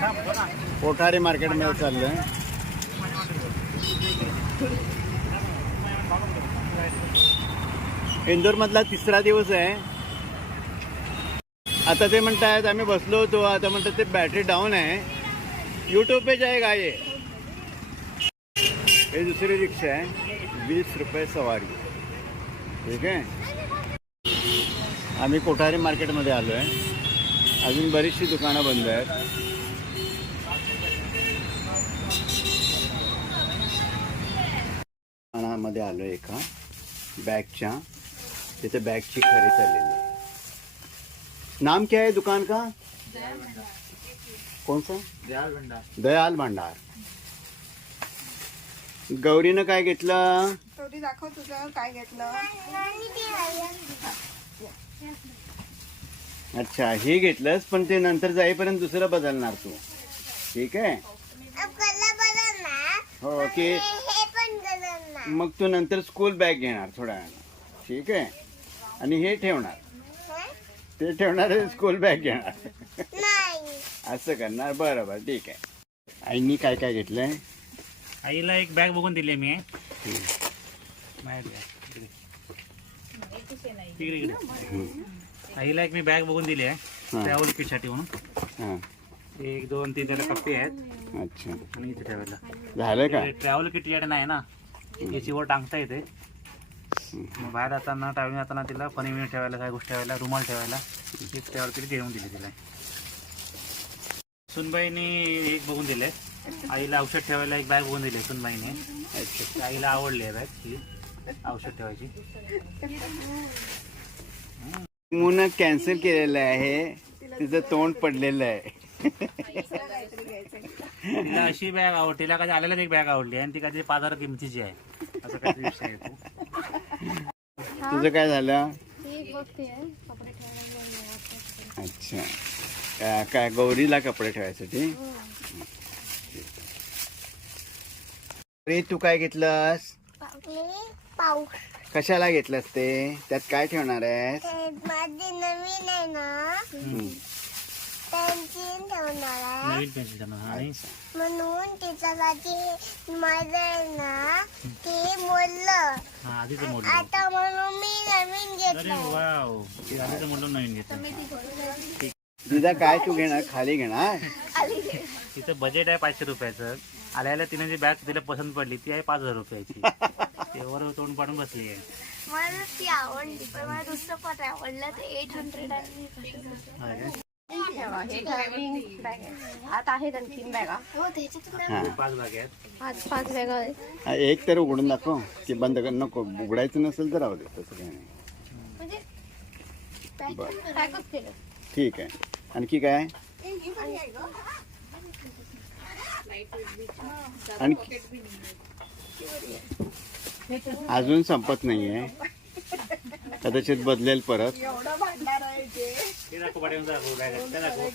कोठारी मार्केटमध्ये चाललं इंदोर मधला तिसरा दिवस आहे. आता ते म्हणतायत आम्ही बसलो होतो आता म्हणतात ते बॅटरी डाऊन आहे. यूट्यूब पेज आहे काय हे दुसरी रिक्षा आहे. वीस रुपये सवारी. ठीक आहे? आम्ही कोठारी मार्केटमध्ये आलो आहे अजून बरीचशी दुकानं बंद आहेत. दुकानामध्ये आलो एका बॅगच्या. तिथे बॅगची खरेदी चाललेली आहे. नाम क्या है दुकान का? कौन सा दयाल भंडार. दयाल भांडार गौरीनं काय घेतलं? थोडी दाखव तुझं काय घेतलं? अच्छा हे घेतलंस पण ते नंतर जाईपर्यंत दुसरं बदलणार तू. ठीक आहे? हो की हे मग तू नंतर स्कूल बॅग घेणार थोड्या वेळानं. ठीक आहे? आणि हे ठेवणार. ते ठेवणार स्कूल बॅग घेणार. नाही. असं करणार. बरं बरं. ठीक आहे. आईनी काय काय घेतलंय? आईला एक बॅग बघून दिली मी. आईला एक मी बॅग बघून दिली आहे. हा. ट्रॅव्हल किटसाठी म्हणून. हां. एक दोन तीन चार कप्पे आहेत. अच्छा. आणि इथे ठेवायला. झालं का? ट्रॅव्हल किट याड नाही ना. याची वर टांगता येते. मग बाहेर जाताना ट्रॅव्हलिंग जाताना तिला फनी मिनी ठेवायला काही गोष्टी ठेवायला रुमाल ठेवायला एक ट्रॅव्हल किट घेऊन दिली तिला. सुनबाईनी एक बघून दिले. आईला औषध ठेवायला एक बॅग बघून दिली सुनबाईने. आईला आवडली आहे बॅग ही औषध ठेवायची. मुनं कॅन्सल केलेलं आहे. तिचं तोंड पडलेलं आहे. तिला अशी बॅग आवडते तिला कधी आलेलाच एक बॅग आवडली आणि ती कधी पाच हजार किमतीची आहे. असं काहीतरी विषय आहे तो. तुझं काय झालं? ही बघते कपडे ठेवायला अच्छा. काय- काय गौरीला कपडे ठेवायसाठी? रे तू काय घेतलंस? पाऊस. कशाला घेतलंस ते? त्यात काय ठेवणार आहेस? माझे नवीन आहे ना? पेन्सिल ठेवणार आहे नवीन पेन्सिल त्यांना आणि म्हणून त्याच्यासाठी माझं आहे ना ते बोललं हा आधीच मोडलं आता म्हणून मी नवीन अरे घेतलं वाव ते आधीच मोडलं नवीन घेतलं तुझा काय तू घेणार खाली घेणार तिचं बजेट आहे पाचशे रुपयाचं आल्याला तिने जी बॅग तिला पसंत पडली ती आहे पाच हजार रुपयाची तेवर तोंड पाडून बसली आहे मला ती आवडली पण मला दुसरं पण आवडलं ते एट हंड्रेड आहे हे आता आहेत आणखीन बॅगा त्याच्यातून पाच बाग आहेत पाच पाच बॅगा आहेत हा, एक तर उघडून दाखव की बंद कर नको उघडायचं नसेल तर राहू दे तसं काही नाही म्हणजे बरं पॅकच केलं ठीक आहे आणखी काय आणखी अजून संपत नाहीये. कदाचित बदलेल परत. एवढं भांडार आहे आहे. आहे.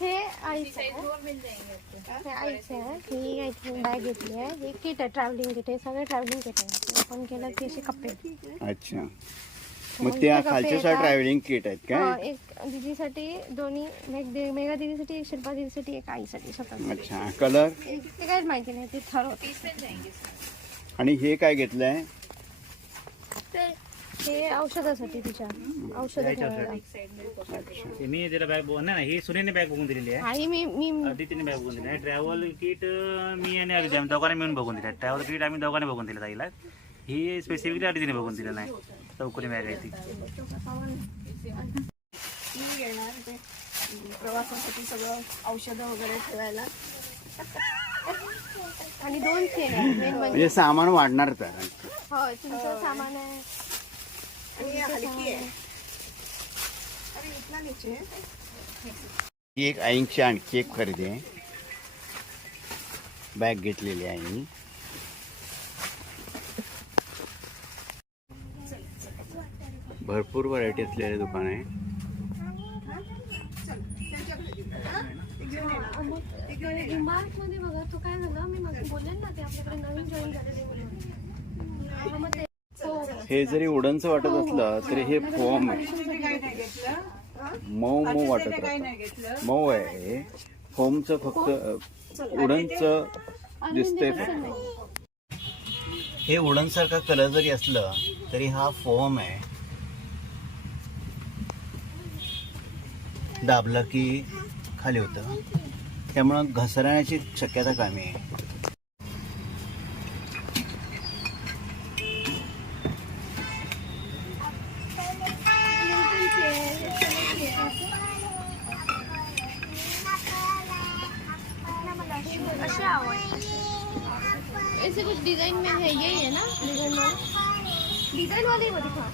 हे आईचं आहे. हे आईचं आहे ही बॅग घेतली आहे. हे किट आहे ट्रॅव्हलिंग किट हे सगळे ट्रॅव्हलिंग किट आहे. ओपन केलं की असे कप्पे आहेत. अच्छा मग त्या खालच्या ट्रॅव्हलिंग किट आहेत हा, काय एक दीदीसाठी दोन्ही एक दे- मेघा दीदीसाठी एक शिल्पा दीदीसाठी एक आईसाठी स्वतः अच्छा कलर ते काहीच माहिती नाही ते ठरवत आणि हे काय घेतलंय? हे औषधासाठी तिच्या. औषधं ते मी तिला बॅग बघून नाही ही सुनेने बॅग बघून दिलेली आहे. आई मी मी अदितीने बॅग बघून दिली आहे. ट्रॅव्हल किट मी आणि आम्ही दोघांनी मिळून बघून दिलं ट्रॅव्हल किट आम्ही दोघांनी बघून दिलं ताईला. ही स्पेसिफिकली अदितीने बघून दिलं नाही चौकोनी बॅग आहे ती. ते प्रवासासाठी सगळं औषधं वगैरे ठेवायला. आणि दोन चेन आहे मेन म्हणजे म्हणजे सामान वाढणार तर. हो तुमचं सामान आहे. आणि ही हलकी आहे. अरे इथला नीचे. ही एक आईंची आणखी एक खरेदी आहे. बॅग घेतलेली आहे आईनी. भरपूर व्हरायटी असलेले दुकान आहे. मार्च मध्ये बघा तो काय झालं? मी मग बोलले ना ते आपल्याकडे नवीन जॉईन झालेले हो जरी उडनचं वाटत असलं तरी हे फॉर्म आहे. मऊ मऊ वाटत राहतं. मऊ आहे. हे फोमचं फक्त उडनचं दिसतंय फक्त. हे उडन सारखा कलर जरी असलं तरी हा फोम आहे. दाबला की खाली होतं. त्यामुळं घसरण्याची शक्यता कमी आहे. वाले वो दिखा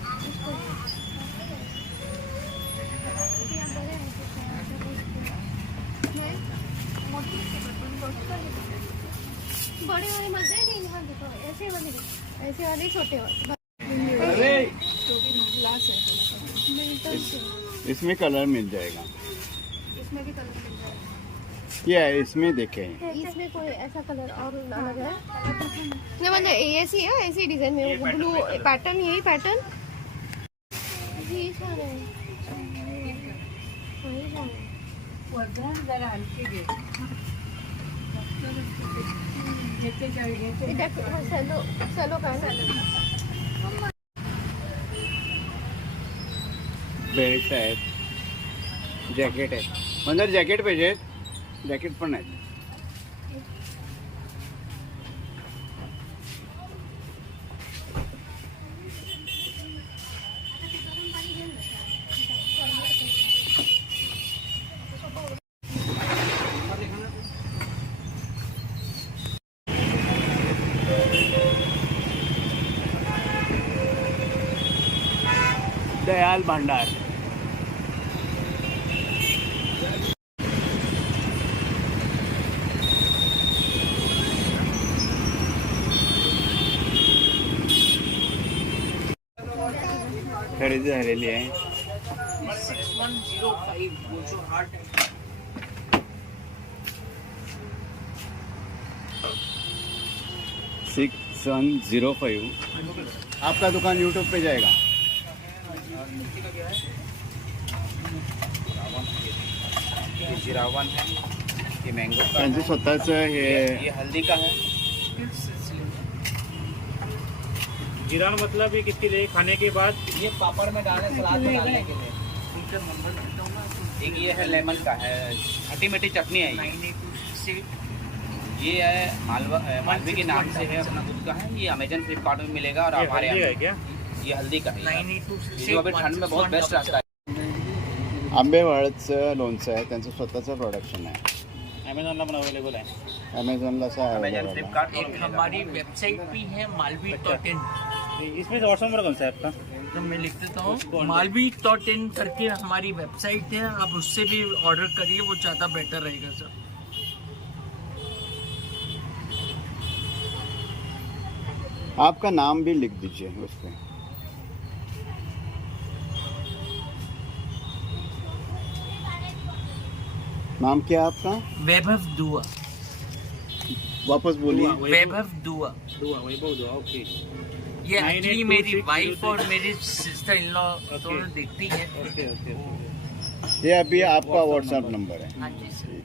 बड़े वाले मज़े नहीं यहाँ देखो ऐसे वाले ऐसे वाले छोटे वाले इसमें कलर मिल जाएगा। इसमें भी कलर। ये इसमें देखें। इसमें कोई ऐसा कलर और अलग है? नहीं मतलब ऐसी है ऐसी डिज़ाइन में ब्लू पैटर्न यही पैटर्न ये छान आहे. हे आहे. हे हा, बेल्ट आहेत जॅकेट आहेत जॅकेट पाहिजेत जॅकेट पण आहेत दयाल भांडार। खरेदी झालेली आहे सिक्स वन ज़ीरो फाइव। आपका दुकान यूट्यूब पे जाएगा। ये जिरावन है ये मैंगो का स्वतःच हे। ये हल्दी का है। जीरान मतलब ये किसके लिए खाने के बाद ये पापड़ में डालने सलाद में डालने के लिए। एक ये है लेमन का है खट्टी मीठी चटनी है ये। ये है मालवा मालवी के नाम से है अपना दूध का है। ये अमेजन फ्लिपकार्ट में मिलेगा और ये हमारे हल्दी का यहाँ ये हल्दी का है। जो अभी ठंड में बहुत बेस्ट रहता है। आंबेवाळचं लोणचं आहे त्यांचं स्वतःचं प्रोडक्शन आहे। अमेझॉनला पण अवेलेबल आहे अमेझॉनला अमेजन फ्लिपकार्ट एक हमारी वेबसाइट भी है मालवी डॉट इन इसमें व्हाट्सअप नंबर कौन सा है आपका? तो मैं लिख देता हूँ। मालवी डॉट इन करके हमारी वेबसाइट है। आप उससे भी ऑर्डर करिए वो ज़्यादा बेटर रहेगा सर आपका नाम भी लिख दीजिए उस पर नाम क्या है आपका? वैभव दुआ। वापस बोलिए। वैभव दुआ। दुआ वैभव दुआ ओके ये एक्चुअली मेरी वाइफ और मेरी सिस्टर इन लॉ दोनों देखती है। ओके ओके ये अभी आपका व्हाट्सएप नंबर है। हाँ जी सर